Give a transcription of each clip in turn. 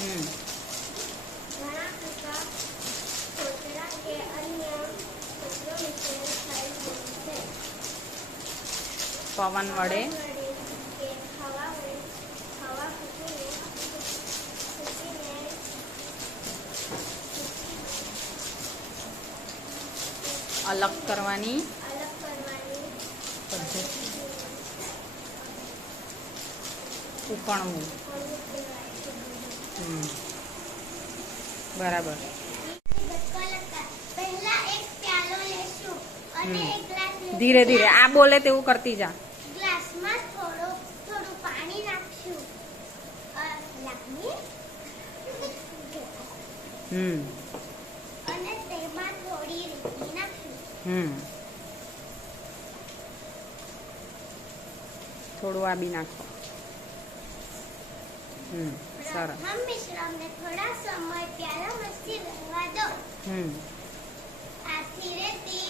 હમ ઘણા ટૂંકા કોતરા કે અન્ય કચરો મિશ્રણ થાય છે. પવન વડે કે હવા ફૂંકીને અલગ કરવાની પદ્ધતિ ઉકણવું. બરાબર. પહેલા એક પ્યાલો લેશું અને એક ગ્લાસ લેશું. ધીરે ધીરે આ બોલે તેવું કરતી જા. ગ્લાસમાં થોડું પાણી નાખશું. અને તેમાં થોડી રીંગણી નાખશું. થોડું આ બી નાખો. સરસ. પ્રથમ મિશ્રણને થોડા સમય પ્યાલામાં સ્થિર રહેવા દો. આથી રેતી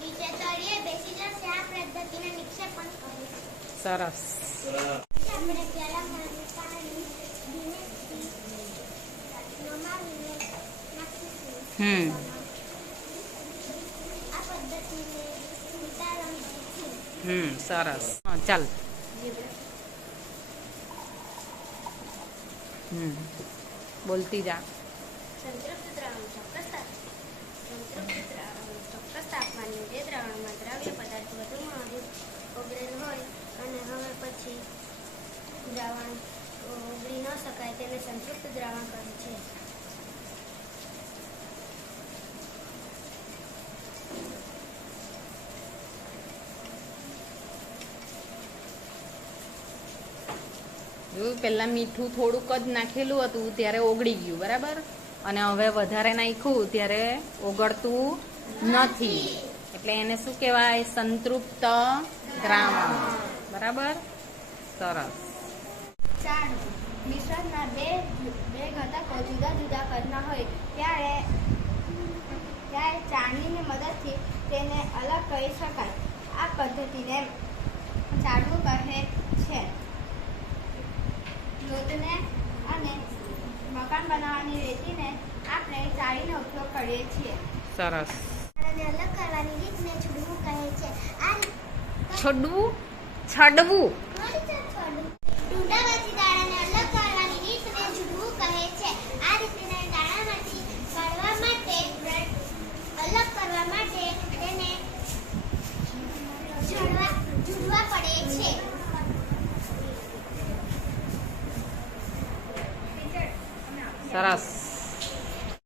નીચે તળિયે બેસી જશે. આ પદ્ધતિને નિક્ષેપણ કહે છે. સરસ. આપણે પ્યાલામાં પાણી ધીમેથી નમાવીને નાખીશું. આ પદ્ધતિને ઉતારણ કહે છે. સરસ. ચાલ. બોલતી જા. સંતૃપ્ત દ્રાવણ ચોક્કસ તાપમાને જે દ્રાવણમાં દ્રાવ્ય પદાર્થ વધુમાં વધુ ઓગળેલ હોય અને હવે પછી દ્રાવણ ઓગળી ન શકાય તેને સંતૃપ્ત દ્રાવણ કહે છે. પેલા મીઠું થોડુંક જ નાખેલું હતું ત્યારે ઓગળી ગયું, બરાબર, અને હવે વધારે નાખ્યું ત્યારે ઓગળતું નથી, એટલે એને શું કહેવાય? સંતૃપ્ત દ્રાવણ. બરાબર, સરસ. મિશ્રણના બે ઘટકો જુદા જુદા કદના હોય ત્યારે ચાળણીની મદદથી તેને અલગ કરી શકાય. આ પદ્ધતિને ચાળવું કહે છે. લોટને અને મકાન બનાવવાની રેતીને આપણે ચાળીનો ઉપયોગ કરીએ છીએ. સરસ. અલગ કરવાની રીતને છોડવું કહે છે. આ છોડવું ડુંડામાંથી દાણાને અલગ કરવાની રીતને છોડવું કહે છે. આ રીતને દાણામાંથી કાઢવા માટે અલગ કરવા માટે તેને ઝૂડવા પડે છે. સરસ.